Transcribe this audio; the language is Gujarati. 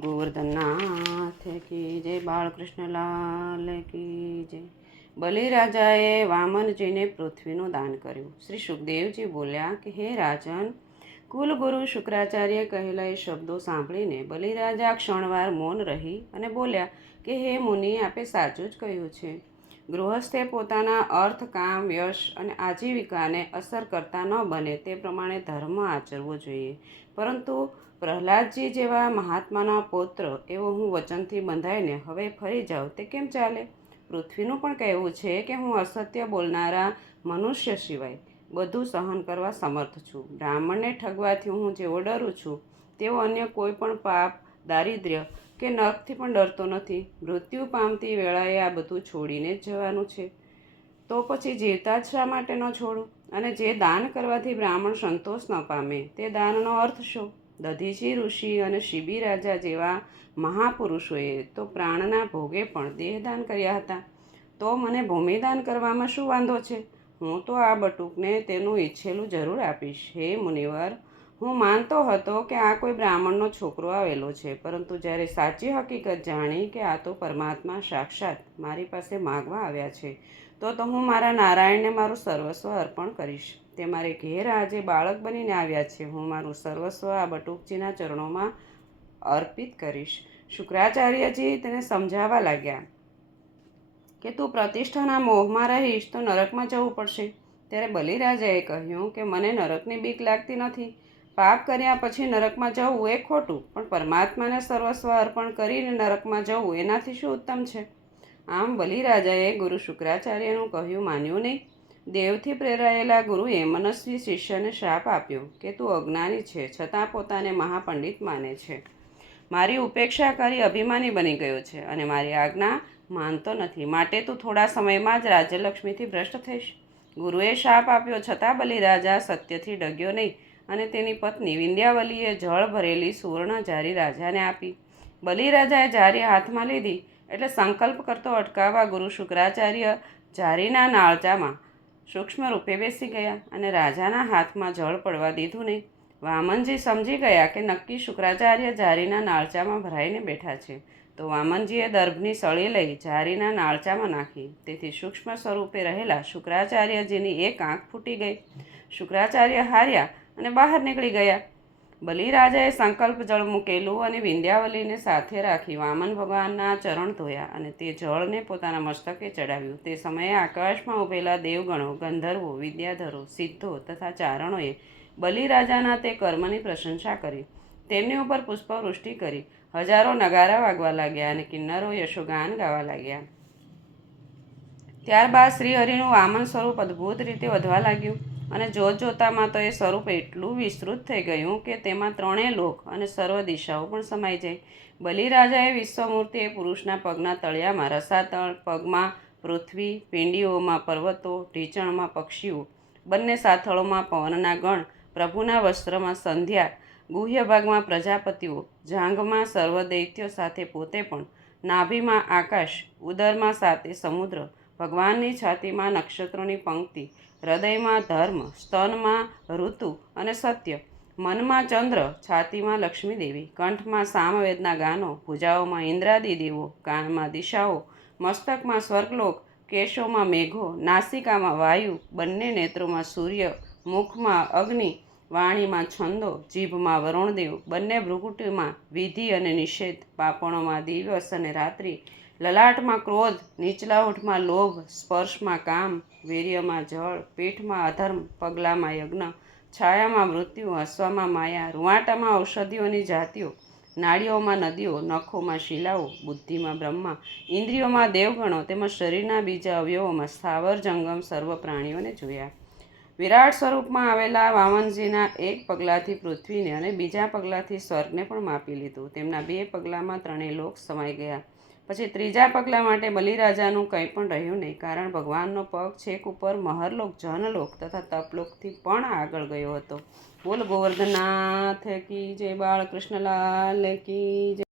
ગોવર્ધનનાથ કી જય, બાળકૃષ્ણલાલ કી જય। બલિરાજાએ વામનજીને પૃથ્વીનું દાન કર્યું। શ્રી સુખદેવજી બોલ્યા કે હે રાજન, કુલગુરુ શુક્રાચાર્ય કહેલા એ શબ્દો સાંભળીને બલિરાજા ક્ષણવાર મૌન રહી અને બોલ્યા કે હે મુનિ, આપે સાચું જ કહ્યું છે। ગૃહસ્થે પોતાના અર્થ, કામ, યશ અને આજીવિકાને અસર કરતા ન બને તે પ્રમાણે ધર્મ આચરવો જોઈએ, પરંતુ પ્રહલાદજી જેવા મહાત્માના પૌત્ર એવો હું વચનથી બંધાઈને હવે ફરી જાઉં તે કેમ ચાલે? પૃથ્વીનું પણ કહેવું છે કે હું અસત્ય બોલનારા મનુષ્ય સિવાય બધું સહન કરવા સમર્થ છું। બ્રાહ્મણને ઠગવાથી હું જેવો ડરું છું તેવો અન્ય કોઈ પણ પાપ, દારિદ્ર્ય કે નરકથી પણ ડરતો નથી। મૃત્યુ પામતી વેળાએ આ બધું છોડીને જ જવાનું છે, તો પછી જીવતા જ શા માટે ન છોડું? અને જે દાન કરવાથી બ્રાહ્મણ સંતોષ ન પામે તે દાનનો અર્થ શું? દધીચી ઋષિ અને શિબી રાજા જેવા મહાપુરુષોએ તો પ્રાણના ભોગે પણ દેહદાન કર્યા હતા, તો મને ભૂમિદાન કરવામાં શું વાંધો છે? હું તો આ બટુકને તેનું ઈચ્છેલું જરૂર આપીશ। હે મુનિવર, હું માનતો હતો કે આ કોઈ બ્રાહ્મણનો છોકરો આવેલો છે, પરંતુ જ્યારે સાચી હકીકત જાણી કે આ તો પરમાત્મા સાક્ષાત મારી પાસે માગવા આવ્યા છે, તો હું મારા નારાયણને મારું સર્વસ્વ અર્પણ કરીશ। તે મારે ઘેર આજે બાળક બનીને આવ્યા છે, હું મારું સર્વસ્વ આ બટુકજીના ચરણોમાં અર્પિત કરીશ। શુક્રાચાર્યજી તેને સમજાવવા લાગ્યા કે તું પ્રતિષ્ઠાના મોહમાં રહીશ તો નરકમાં જવું પડશે। ત્યારે બલિરાજાએ કહ્યું કે મને નરકની બીક લાગતી નથી। પાપ કર્યા પછી નરકમાં જવું એ ખોટું, પણ પરમાત્માને સર્વસ્વ અર્પણ કરીને નરકમાં જવું એનાથી શું ઉત્તમ છે? આમ બલિરાજાએ ગુરુ શુક્રાચાર્યનું કહ્યું માન્યું નહીં। દેવથી પ્રેરાયેલા ગુરુએ મનસ્વી શિષ્યને શાપ આપ્યો કે તું અજ્ઞાની છે, છતાં પોતાને મહાપંડિત માને છે, મારી ઉપેક્ષા કરી અભિમાની બની ગયો છે અને મારી આજ્ઞા માનતો નથી, માટે તું થોડા સમયમાં જ રાજ્યલક્ષ્મીથી ભ્રષ્ટ થઈશ। ગુરુએ શાપ આપ્યો છતાં બલિરાજા સત્યથી ડગ્યો નહીં અને તેની પત્ની વિંધ્યાવલીએ જળ ભરેલી સુવર્ણ જારી રાજાને આપી। બલિરાજાએ જારી હાથમાં લીધી એટલે સંકલ્પ કરતો અટકાવવા ગુરુ શુક્રાચાર્ય જારીના નાળચામાં સૂક્ષ્મ રૂપે બેસી ગયા અને રાજાના હાથમાં જળ પડવા દીધું નહીં। વામનજી સમજી ગયા કે નક્કી શુક્રાચાર્ય જારીના નાળચામાં ભરાઈને બેઠા છે, તો વામનજીએ દર્ભની સળી લઈ જારીના નાળચામાં નાખી, તેથી સૂક્ષ્મ સ્વરૂપે રહેલા શુક્રાચાર્યજીની એક આંખ ફૂટી ગઈ। શુક્રાચાર્ય હાર્યા અને બહાર નીકળી ગયા। બલિરાજાએ સંકલ્પ જળ મૂકેલું અને વિંધ્યાવલીને સાથે રાખી વામન ભગવાનના ચરણ ધોયા અને તે જળને પોતાના મસ્તકે ચડાવ્યું। તે સમયે આકાશમાં ઉભેલા દેવગણો, ગંધર્વો, વિદ્યાધરો, સિદ્ધો તથા ચારણોએ બલિરાજાના તે કર્મની પ્રશંસા કરી, તેમની ઉપર પુષ્પવૃષ્ટિ કરી, હજારો નગારા વાગવા લાગ્યા અને કિન્નરો યશોગાન ગાવા લાગ્યા। ત્યારબાદ શ્રીહરિનું વામન સ્વરૂપ અદ્ભુત રીતે વધવા લાગ્યું અને જોતજોતામાં તો એ સ્વરૂપ એટલું વિસ્તૃત થઈ ગયું કે તેમાં ત્રણેય લોક અને સર્વ દિશાઓ પણ સમાઈ જાય। બલિરાજાએ વિશ્વમૂર્તિ એ પુરુષના પગના તળિયામાં રસાતળ, પગમાં પૃથ્વી, પિંડીઓમાં પર્વતો, ઢીંચણમાં પક્ષીઓ, બંને સાથળોમાં પવનના ગણ, પ્રભુના વસ્ત્રમાં સંધ્યા, ગુહ્ય ભાગમાં પ્રજાપતિઓ, જાંઘમાં સર્વ દૈત્યો સાથે પોતે પણ, નાભીમાં આકાશ, ઉદરમાં સાતે સમુદ્ર, ભગવાનની છાતીમાં નક્ષત્રોની પંક્તિ, હૃદયમાં ધર્મ, સ્તનમાં ઋતુ અને સત્ય, મનમાં ચંદ્ર, છાતીમાં લક્ષ્મીદેવી, કંઠમાં સામવેદના ગાનો, ભુજાઓમાં ઇન્દ્રાદિ દેવો, કાનમાં દિશાઓ, મસ્તકમાં સ્વર્ગલોક, કેશોમાં મેઘો, નાસિકામાં વાયુ, બંને નેત્રોમાં સૂર્ય, મુખમાં અગ્નિ, વાણીમાં છંદો, જીભમાં વરુણદેવ, બંને ભ્રુકુટીમાં વિધિ અને નિષેધ, પાંપણોમાં દિવસ અને રાત્રિ, લલાટમાં ક્રોધ, નીચલા ઓઠમાં લોભ, સ્પર્શમાં કામ, વીર્યમાં જળ, પીઠમાં અધર્મ, પગલામાં યજ્ઞ, છાયામાં મૃત્યુ, હસવામાં માયા, રૂંવાટામાં ઔષધિઓની જાતિઓ, નાડીઓમાં નદીઓ, નખોમાં શિલાઓ, બુદ્ધિમાં બ્રહ્મા, ઇન્દ્રિયોમાં દેવગણો તેમજ શરીરના બીજા અવયવોમાં સ્થાવર જંગમ સર્વ પ્રાણીઓને જોયા। વિરાટ સ્વરૂપમાં આવેલા વામનજીના એક પગલાથી પૃથ્વીને અને બીજા પગલાથી સ્વર્ગને પણ માપી લીધું। તેમના બે પગલામાં ત્રણેય લોક સમાઈ ગયા। પછી ત્રીજા પગલા માટે બલિરાજાનું કંઈ પણ રહ્યું નહીં, કારણ ભગવાનનો પગ છેક ઉપર મહરલોક, જનલોક તથા તપલોકથી પણ આગળ ગયો હતો। બોલ ગોવર્ધનનાથ કી જય, બાળકૃષ્ણલાલ કી જય।